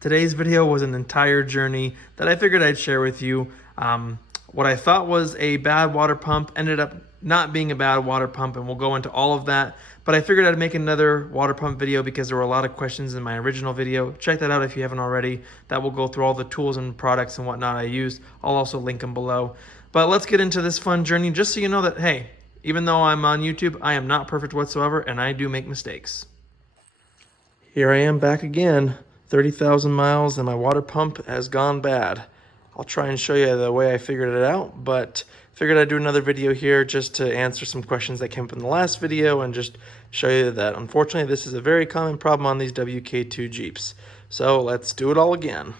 Today's video was an entire journey that I figured I'd share with you. What I thought was a bad water pump ended up not being a bad water pump, and we'll go into all of that. But I figured I'd make another water pump video because there were a lot of questions in my original video. Check that out if you haven't already. That will go through all the tools and products and whatnot I used. I'll also link them below. But let's get into this fun journey just so you know that, hey, even though I'm on YouTube, I am not perfect whatsoever and I do make mistakes. Here I am back again, 30,000 miles and my water pump has gone bad. I'll try and show you the way I figured it out, but figured I'd do another video here just to answer some questions that came up in the last video and just show you that unfortunately this is a very common problem on these WK2 Jeeps. So let's do it all again.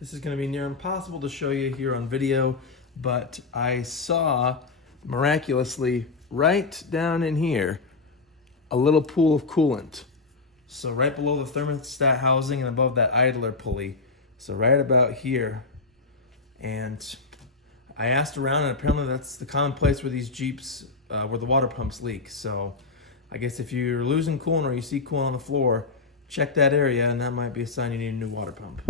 This is going to be near impossible to show you here on video, but I saw miraculously right down in here a little pool of coolant. So right below the thermostat housing and above that idler pulley. So right about here. And I asked around, and apparently that's the common place where these Jeeps, where the water pumps leak. So I guess if you're losing coolant or you see coolant on the floor, check that area and that might be a sign you need a new water pump.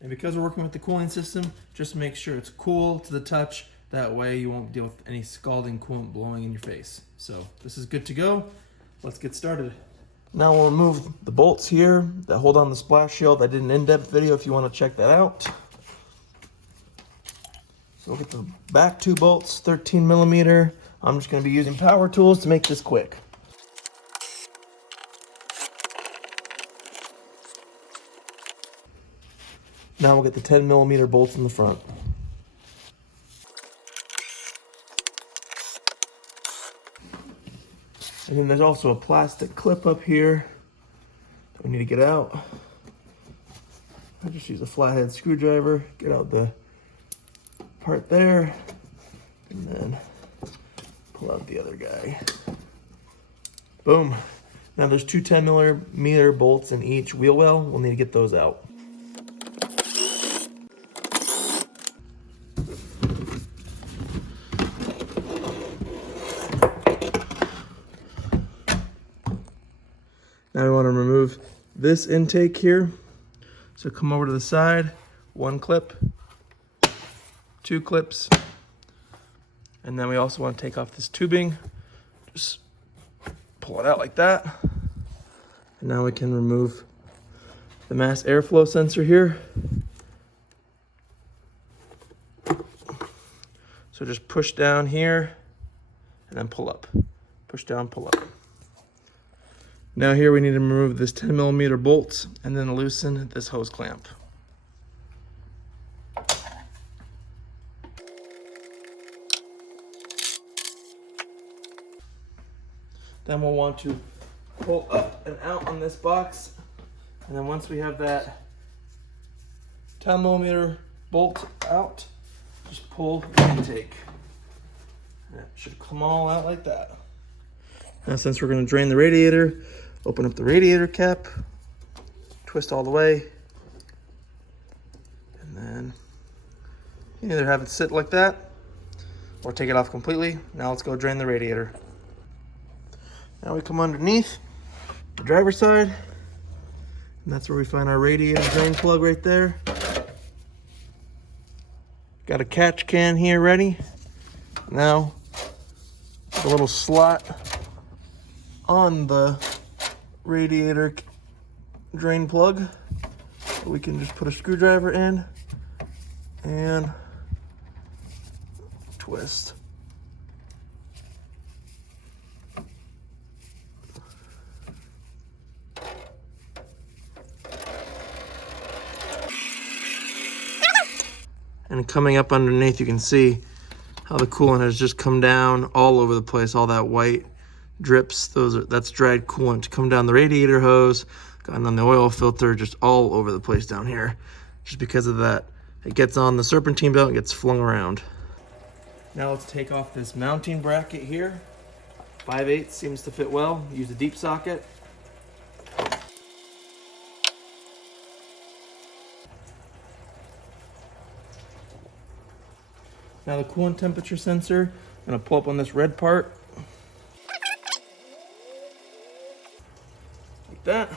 And because we're working with the cooling system, just make sure it's cool to the touch. That way you won't deal with any scalding coolant blowing in your face. So this is good to go. Let's get started. Now we'll remove the bolts here that hold on the splash shield. I did an in-depth video if you want to check that out. So we'll get the back two bolts, 13 millimeter. I'm just going to be using power tools to make this quick. Now we'll get the 10 millimeter bolts in the front. And then there's also a plastic clip up here that we need to get out. I just use a flathead screwdriver, get out the part there, and then pull out the other guy. Boom. Now there's two 10 millimeter bolts in each wheel well. We'll need to get those out. Now we want to remove this intake here. So come over to the side, one clip, two clips, and then we also want to take off this tubing. Just pull it out like that. And now we can remove the mass airflow sensor here. So just push down here and then pull up. Push down, pull up. Now here we need to remove this 10 millimeter bolt and then loosen this hose clamp. Then we'll want to pull up and out on this box. And then once we have that 10 millimeter bolt out, just pull the intake. And it should come all out like that. Now since we're going to drain the radiator, open up the radiator cap, twist all the way, and then you either have it sit like that or take it off completely. Now let's go drain the radiator. Now we come underneath the driver's side, and that's where we find our radiator drain plug right there. Got a catch can here ready. Now a little slot on the radiator drain plug. We can just put a screwdriver in and twist. And coming up underneath, you can see how the coolant has just come down all over the place. All that white drips, that's dried coolant come down the radiator hose, gotten on the oil filter, just all over the place down here. Just because of that, it gets on the serpentine belt and gets flung around. Now let's take off this mounting bracket here. 5/8 seems to fit well. Use a deep socket. Now the coolant temperature sensor, I'm gonna pull up on this red part. Like that.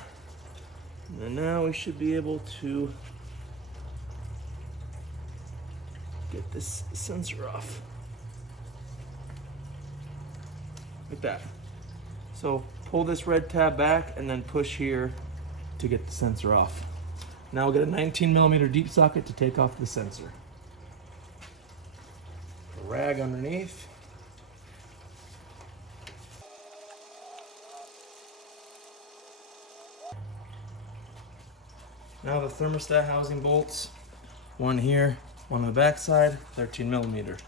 And then now we should be able to get this sensor off. Like that. So pull this red tab back and then push here to get the sensor off. Now we'll get a 19mm deep socket to take off the sensor. A rag underneath. Now the thermostat housing bolts, one here, one on the back side, 13mm.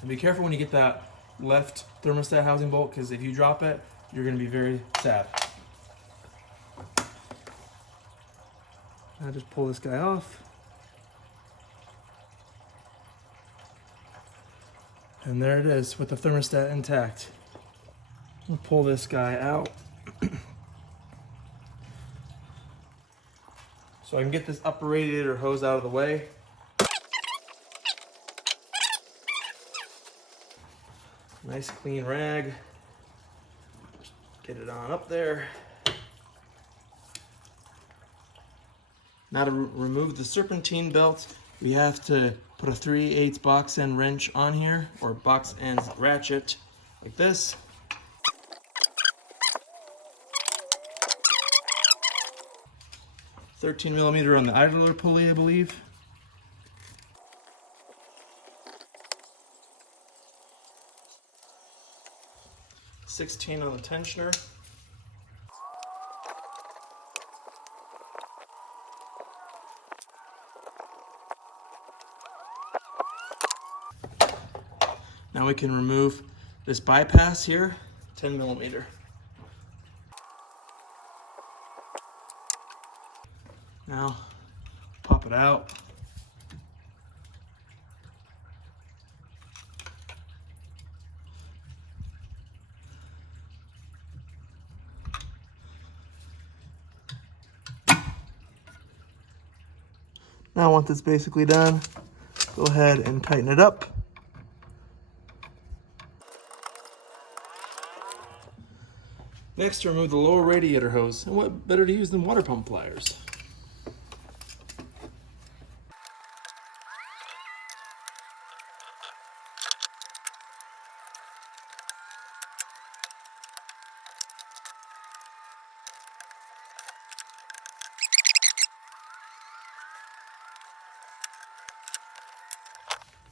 And be careful when you get that left thermostat housing bolt, because if you drop it, you're going to be very sad. Now just pull this guy off. And there it is with the thermostat intact. We'll pull this guy out. So I can get this upper radiator hose out of the way. Nice clean rag. Get it on up there. Now to remove the serpentine belt, we have to put a 3/8 box end wrench on here, or box end ratchet, like this. $13mm on the idler pulley, I believe. $16 on the tensioner. Now we can remove this bypass here, 10mm. Now, pop it out. Now once it's basically done, go ahead and tighten it up. Next, to remove the lower radiator hose, and what better to use than water pump pliers?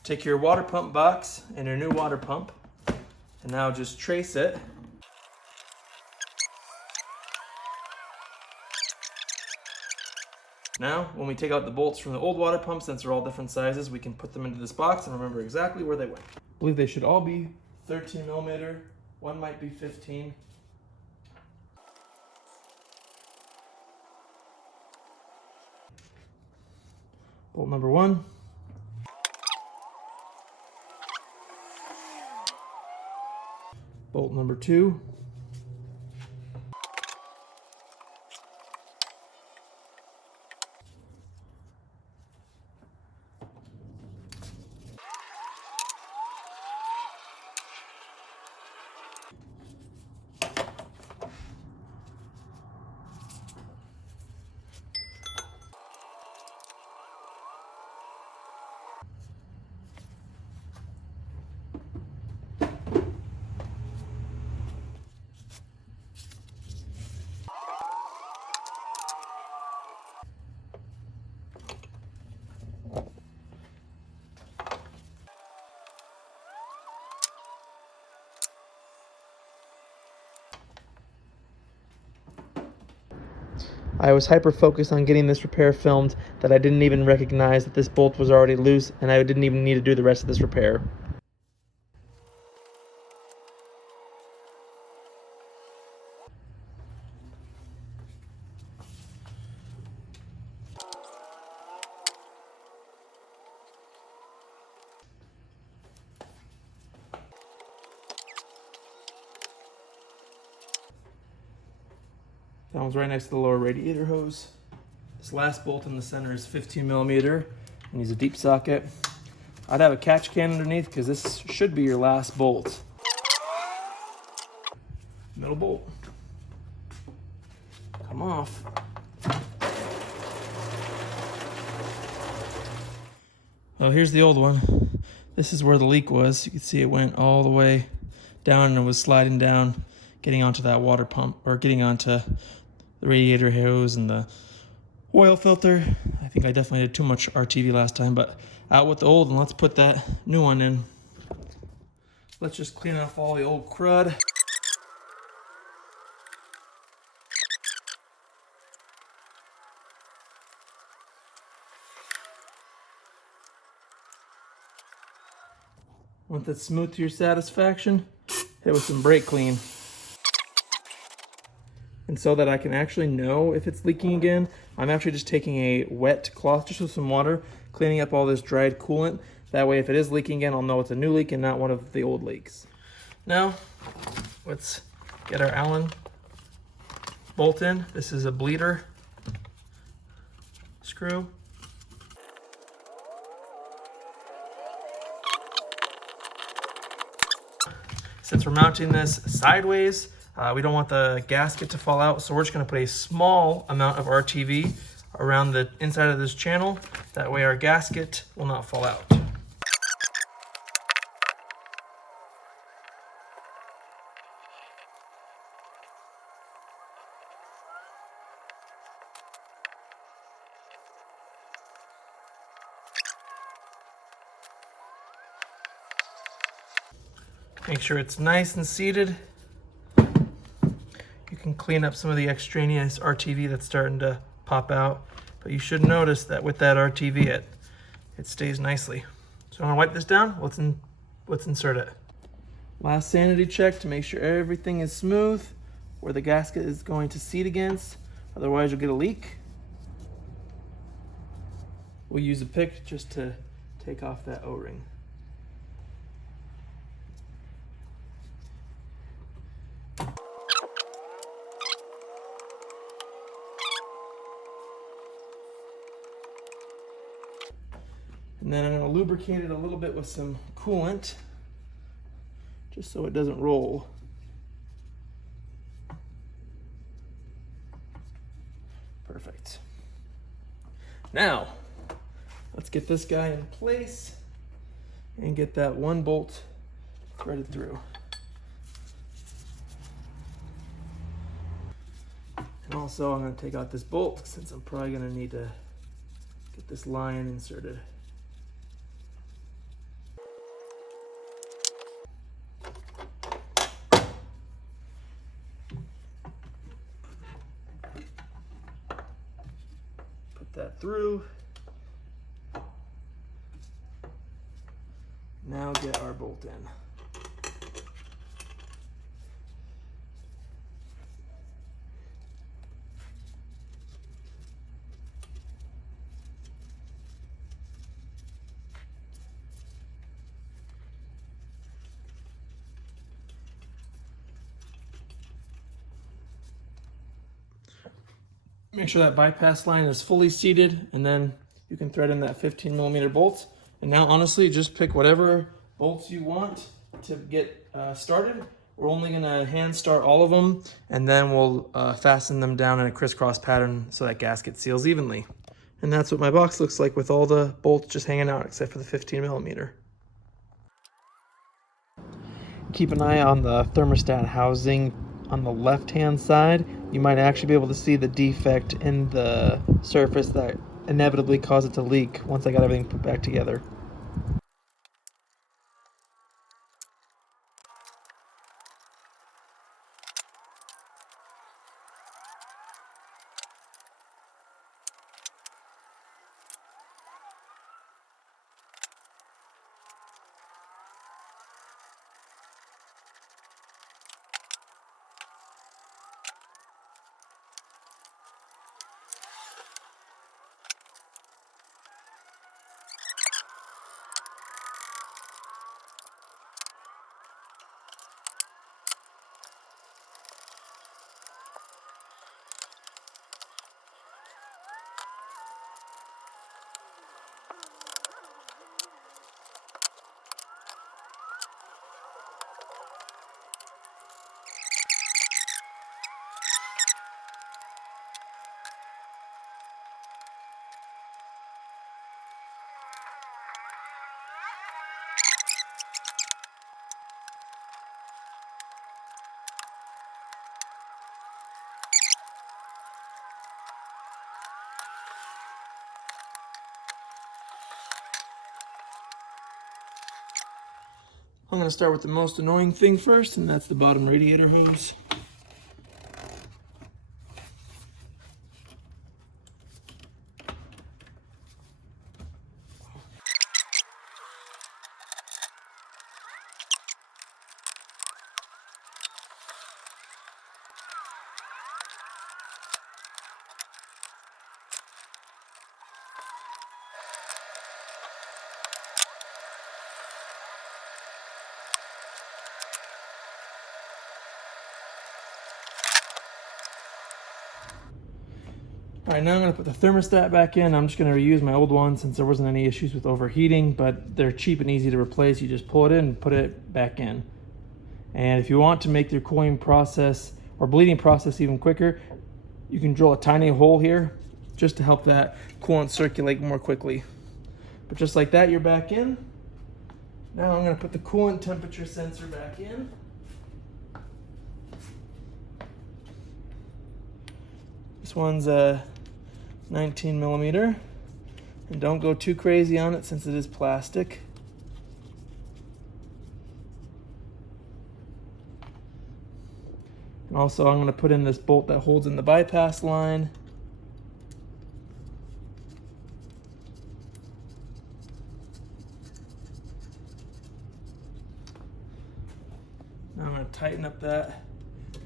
Take your water pump box and your new water pump, and now just trace it. Now, when we take out the bolts from the old water pump, since they're all different sizes, we can put them into this box and remember exactly where they went. I believe they should all be 13mm. One might be 15. Bolt number 1. Bolt number 2. I was hyper focused on getting this repair filmed that I didn't even recognize that this bolt was already loose, and I didn't even need to do the rest of this repair. That one's right next to the lower radiator hose. This last bolt in the center is 15 millimeter and needs a deep socket. I'd have a catch can underneath because this should be your last bolt. Middle bolt. Come off. Oh, here's the old one. This is where the leak was. You can see it went all the way down and was sliding down, getting onto that water pump, or getting onto the radiator hose and the oil filter. I think I definitely did too much RTV last time, but out with the old and let's put that new one in. Let's just clean off all the old crud. Want that smooth to your satisfaction? Hit with some brake clean. And so that I can actually know if it's leaking again, I'm actually just taking a wet cloth just with some water, cleaning up all this dried coolant. That way if it is leaking again, I'll know it's a new leak and not one of the old leaks. Now, let's get our Allen bolt in. This is a bleeder screw. Since we're mounting this sideways, we don't want the gasket to fall out, so we're just going to put a small amount of RTV around the inside of this channel. That way our gasket will not fall out. Make sure it's nice and seated. You can clean up some of the extraneous RTV that's starting to pop out, but you should notice that with that RTV it stays nicely. So I'm gonna wipe this down. Let's insert it. Last sanity check to make sure everything is smooth where the gasket is going to seat against, otherwise you'll get a leak. We'll use a pick just to take off that O-ring. And then I'm going to lubricate it a little bit with some coolant, just so it doesn't roll. Perfect. Now, let's get this guy in place and get that one bolt threaded through. And also I'm going to take out this bolt since I'm probably going to need to get this line inserted. That through. Now get our bolt in. Make sure that bypass line is fully seated, and then you can thread in that 15 millimeter bolt. And now honestly, just pick whatever bolts you want to get started. We're only gonna hand start all of them, and then we'll fasten them down in a crisscross pattern so that gasket seals evenly. And that's what my box looks like with all the bolts just hanging out except for the 15 millimeter. Keep an eye on the thermostat housing on the left-hand side. You might actually be able to see the defect in the surface that inevitably caused it to leak once I got everything put back together. I'm going to start with the most annoying thing first, and that's the bottom radiator hose. All right, now I'm going to put the thermostat back in. I'm just going to reuse my old one since there wasn't any issues with overheating, but they're cheap and easy to replace. You just pull it in and put it back in. And if you want to make your cooling process or bleeding process even quicker, you can drill a tiny hole here just to help that coolant circulate more quickly. But just like that, you're back in. Now I'm going to put the coolant temperature sensor back in. This one's a 19 millimeter, and don't go too crazy on it since it is plastic. And also I'm going to put in this bolt that holds in the bypass line. Now I'm going to tighten up that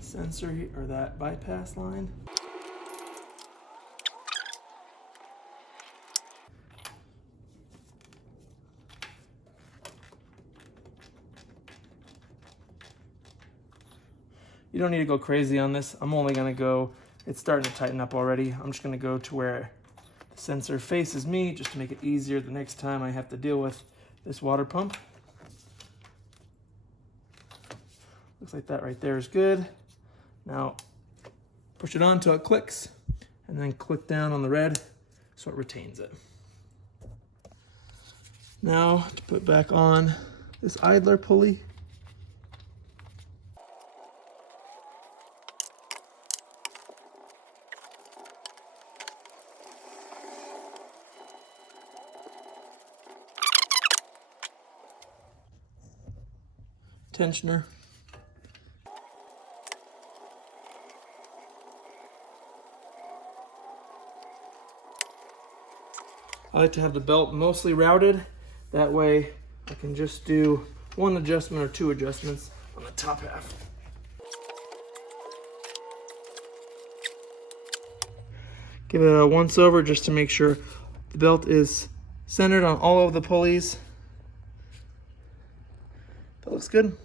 sensor or that bypass line. You don't need to go crazy on this. I'm only gonna go, it's starting to tighten up already. I'm just gonna go to where the sensor faces me just to make it easier the next time I have to deal with this water pump. Looks like that right there is good. Now push it on till it clicks and then click down on the red so it retains it. Now to put back on this idler pulley. Tensioner. I like to have the belt mostly routed. That way I can just do one adjustment or two adjustments on the top half. Give it a once over just to make sure the belt is centered on all of the pulleys. That looks good.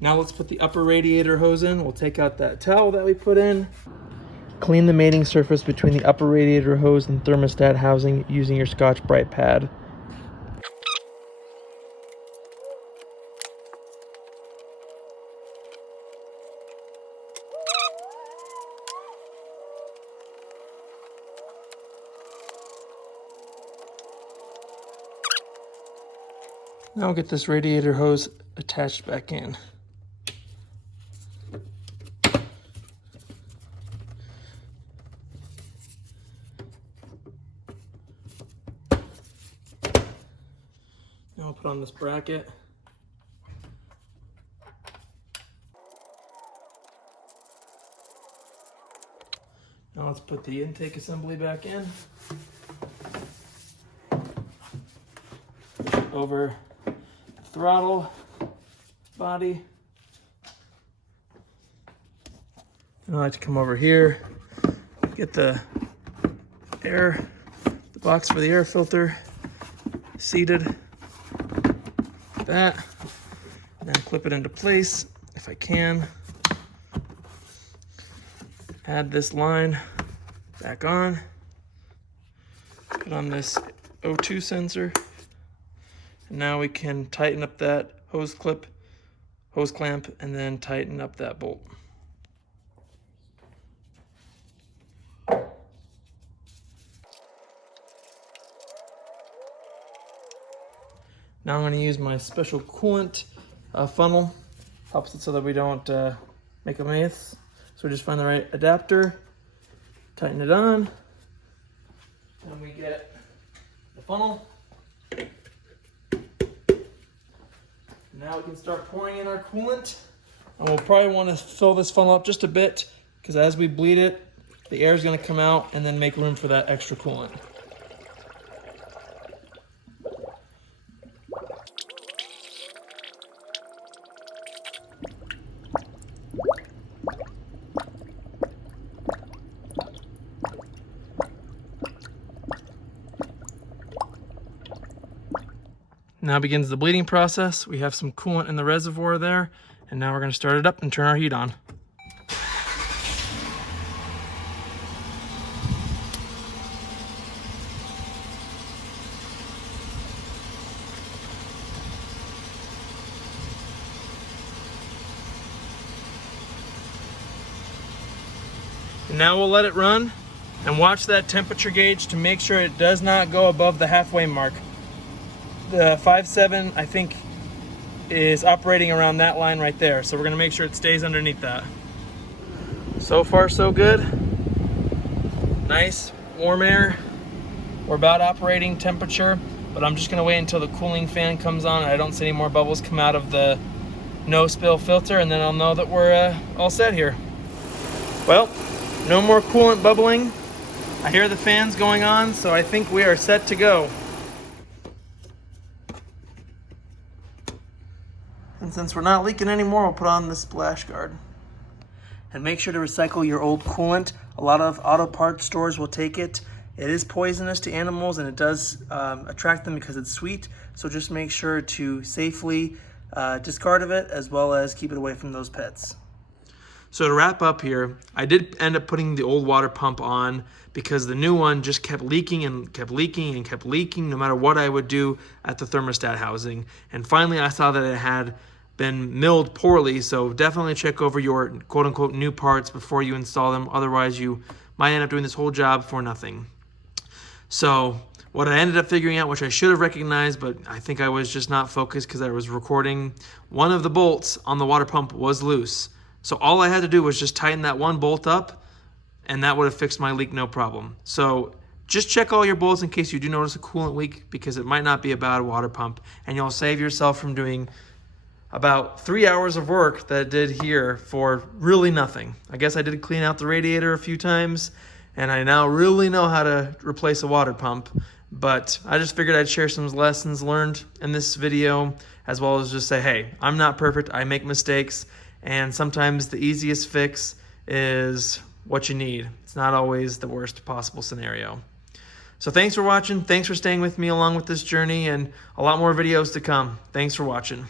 Now let's put the upper radiator hose in. We'll take out that towel that we put in. Clean the mating surface between the upper radiator hose and thermostat housing using your Scotch-Brite pad. Now we'll get this radiator hose attached back in. Now I'll put on this bracket. Now let's put the intake assembly back in. Over the throttle body. And I like to come over here, get the box for the air filter seated like that, and then clip it into place if I can. Add this line back on, put on this O2 sensor, and now we can tighten up that hose clamp, and then tighten up that bolt. Now I'm going to use my special coolant funnel. Helps it so that we don't make a mess. So we just find the right adapter, tighten it on, and we get the funnel. Now we can start pouring in our coolant. And we'll probably want to fill this funnel up just a bit because as we bleed it, the air is going to come out and then make room for that extra coolant. Now begins the bleeding process. We have some coolant in the reservoir there, and now we're going to start it up and turn our heat on. And now we'll let it run and watch that temperature gauge to make sure it does not go above the halfway mark. The 5.7, I think, is operating around that line right there. So we're gonna make sure it stays underneath that. So far, so good. Nice, warm air. We're about operating temperature, but I'm just gonna wait until the cooling fan comes on and I don't see any more bubbles come out of the no spill filter, and then I'll know that we're all set here. Well, no more coolant bubbling. I hear the fans going on, so I think we are set to go. And since we're not leaking anymore, we'll put on the splash guard. And make sure to recycle your old coolant. A lot of auto parts stores will take it. It is poisonous to animals and it does attract them because it's sweet. So just make sure to safely discard of it as well as keep it away from those pets. So to wrap up here, I did end up putting the old water pump on because the new one just kept leaking and kept leaking and kept leaking no matter what I would do at the thermostat housing. And finally I saw that it had been milled poorly, so definitely check over your quote-unquote new parts before you install them. Otherwise you might end up doing this whole job for nothing. So what I ended up figuring out, which I should have recognized, but I think I was just not focused because I was recording, one of the bolts on the water pump was loose. So all I had to do was just tighten that one bolt up and that would have fixed my leak no problem. So just check all your bolts in case you do notice a coolant leak because it might not be a bad water pump and you'll save yourself from doing about 3 hours of work that I did here for really nothing. I guess I did clean out the radiator a few times and I now really know how to replace a water pump, but I just figured I'd share some lessons learned in this video as well as just say, hey, I'm not perfect, I make mistakes, and sometimes the easiest fix is what you need. It's not always the worst possible scenario. So thanks for watching, thanks for staying with me along with this journey, and a lot more videos to come. Thanks for watching.